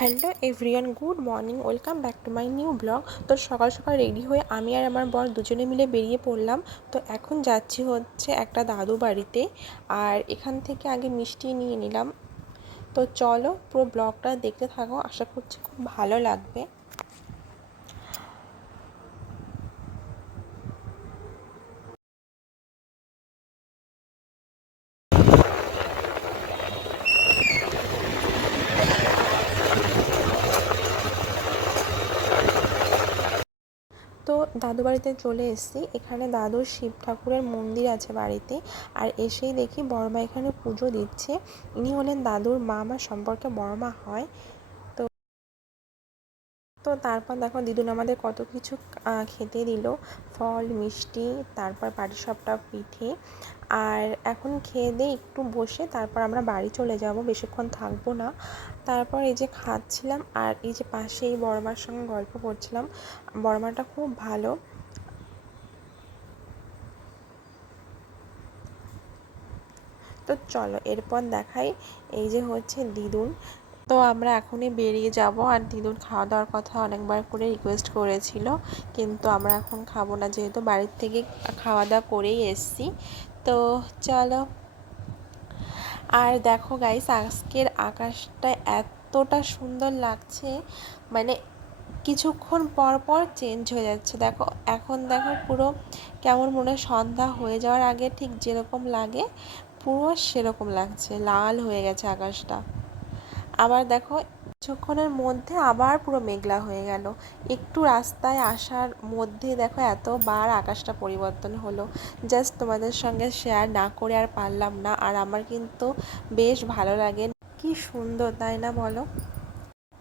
Hello everyone, good morning, welcome back to my new blog. তো সকাল সকাল ready হয়ে আমি আর আমার বর দুজনে মিলে বেরিয়ে পড়লাম। তো এখন যাচ্ছি হচ্ছে একটা দাদু বাড়িতে, আর এখান থেকে আগে মিষ্টি নিয়ে নিলাম। তো চলো পুরো ব্লগটা দেখতে থাকো, আশা করছি খুব ভালো লাগবে। তো দাদু বাড়িতে চলে এসেছি। এখানে দাদুর শিব ঠাকুরের মন্দির আছে বাড়িতে, আর এসেই দেখি বড়মা এখানে পুজো দিচ্ছে। ইনি হলেন দাদুর মা, আমার সম্পর্কে বড়মা হয়। তো তারপর দেখো দিদুন আমাদের কত কিছু খেতে দিল, ফল মিষ্টি, তারপর পাটিসাপটা পিঠে। আর এখন খেয়ে দিয়ে একটু বসে তারপর আমরা বাড়ি চলে যাব, বেশিক্ষণ থাকবো না। তারপর এই যে খাচ্ছিলাম, আর এই যে পাশে এই বড়মার সঙ্গে গল্প করছিলাম। বড়মাটা খুব ভালো। তো চলো এরপর দেখাই, এই যে হচ্ছে দিদুন। তো আমরা এখনই বেরিয়ে যাব, আর দিদুন খাওয়া দাওয়ার কথা অনেকবার করে রিকোয়েস্ট করেছিল, কিন্তু আমরা এখন খাবো না, যেহেতু বাড়ির থেকে খাওয়া দাওয়া করেই এসছি। তো চলো। আর দেখো গাইস, আজকের আকাশটা এতটা সুন্দর লাগছে, মানে কিছুক্ষণ পর পর চেঞ্জ হয়ে যাচ্ছে। দেখো এখন দেখো পুরো কেমন মনে হয় সন্ধ্যা হয়ে যাওয়ার আগে ঠিক যেরকম লাগে পুরো সেরকম লাগছে, লাল হয়ে গেছে আকাশটা। আবার দেখো কিছুক্ষণের মধ্যে আবার পুরো মেঘলা হয়ে গেল। একটু রাস্তায় আসার মধ্যে দেখো এতবার আকাশটা পরিবর্তন হলো, জাস্ট তোমাদের সঙ্গে শেয়ার না করে আর পারলাম না। আর আমার কিন্তু বেশ ভালো লাগে, কি সুন্দর তাই না বলো?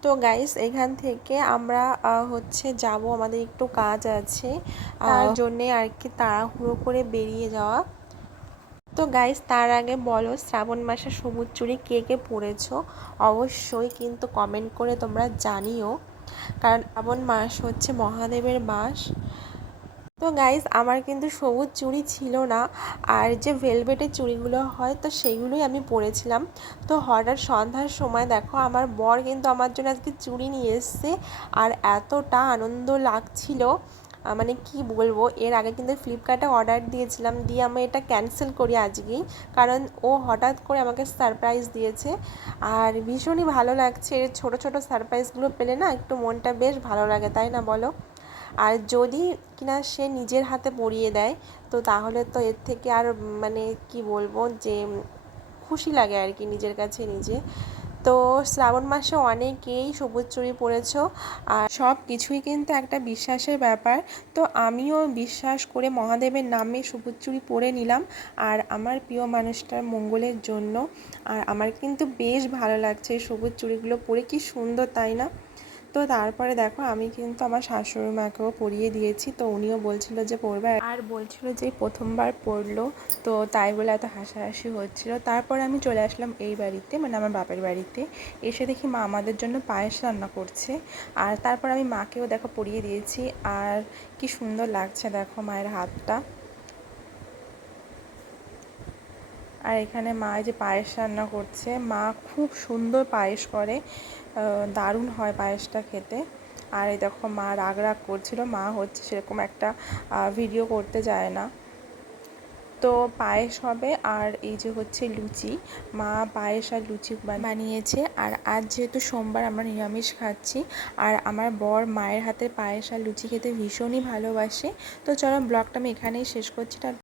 তো গাইস এখান থেকে আমরা হচ্ছে যাব, আমাদের একটু কাজ আছে, তার জন্যে আর কি তাড়াহুড়ো করে বেরিয়ে যাওয়া। তো গাইস তার আগে বলো, শ্রাবণ মাসে সবুজ চুড়ি কে কে পরেছো অবশ্যই কিন্তু কমেন্ট করে তোমরা জানিও, কারণ শ্রাবণ মাস হচ্ছে মহাদেবের মাস। তো গাইস আমার কিন্তু সবুজ চুড়ি ছিল না, আর যে ভেলভেটের চুড়িগুলো হয় তো সেইগুলোই আমি পরেছিলাম। তো হঠাৎ সন্ধ্যার সময় দেখো আমার বর কিন্তু আমার জন্য আজকে চুড়ি নিয়ে এসছে, আর এতটা আনন্দ লাগছিল, মানে কি বলবো। এর আগে কিন্তু ফ্লিপকার্টে অর্ডার দিয়েছিলাম, দিয়ে আমি এটা ক্যান্সেল করি আজকেই, কারণ ও হঠাৎ করে আমাকে সারপ্রাইজ দিয়েছে। আর ভীষণই ভালো লাগছে, এর ছোটো ছোটো সারপ্রাইজগুলো পেলে না একটু মনটা বেশ ভালো লাগে, তাই না বলো? আর যদি কিনা সে নিজের হাতে পরিয়ে দেয়, তো তাহলে তো এর থেকে আর মানে কি বলবো, যে খুশি লাগে আর কি নিজের কাছে নিজে। তো শ্রাবণ মাসে অনেকেই সবুজ চুড়ি পরেছো, আর সব কিছুই কিন্তু একটা বিশ্বাসের ব্যাপার। তো আমিও বিশ্বাস করে মহাদেবের নামে সবুজ চুড়ি পরে নিলাম, আর আমার প্রিয় মানুষটার মঙ্গলের জন্য। আর আমার কিন্তু বেশ ভালো লাগছে এই সবুজ চুড়িগুলো পরে, কি সুন্দর তাই না? তো তারপরে দেখো আমি কিন্তু আমার শাশুড়ি মাকেও পরিয়ে দিয়েছি, তো উনিও বলছিল যে পরবে, আর বলছিল যে প্রথমবার পরলো, তো তাই বলে এত হাসাহাসি হচ্ছিল। তারপরে আমি চলে আসলাম এই বাড়িতে, মানে আমার বাপের বাড়িতে। এসে দেখি মা আমাদের জন্য পায়েস রান্না করছে, আর তারপর আমি মাকেও দেখো পরিয়ে দিয়েছি। আর কি সুন্দর লাগছে দেখো মায়ের হাতটা। আর এখানে মা যে পায়েস রান্না করছে, মা খুব সুন্দর পায়েস করে, দারুণ হয় পায়েসটা খেতে। আর এই দেখো মা রাগ রাগ করছিল, মা হচ্ছে সেরকম একটা ভিডিও করতে যায় না। তো পায়েস হবে, আর এই যে হচ্ছে লুচি, মা পায়েস আর লুচি বানিয়েছে। আর আজ যেহেতু সোমবার আমরা নিরামিষ খাচ্ছি, আর আমার বর মায়ের হাতের পায়েস আর লুচি খেতে ভীষণই ভালোবাসে। তো চলো ব্লগটা আমি এখানেই শেষ করছি।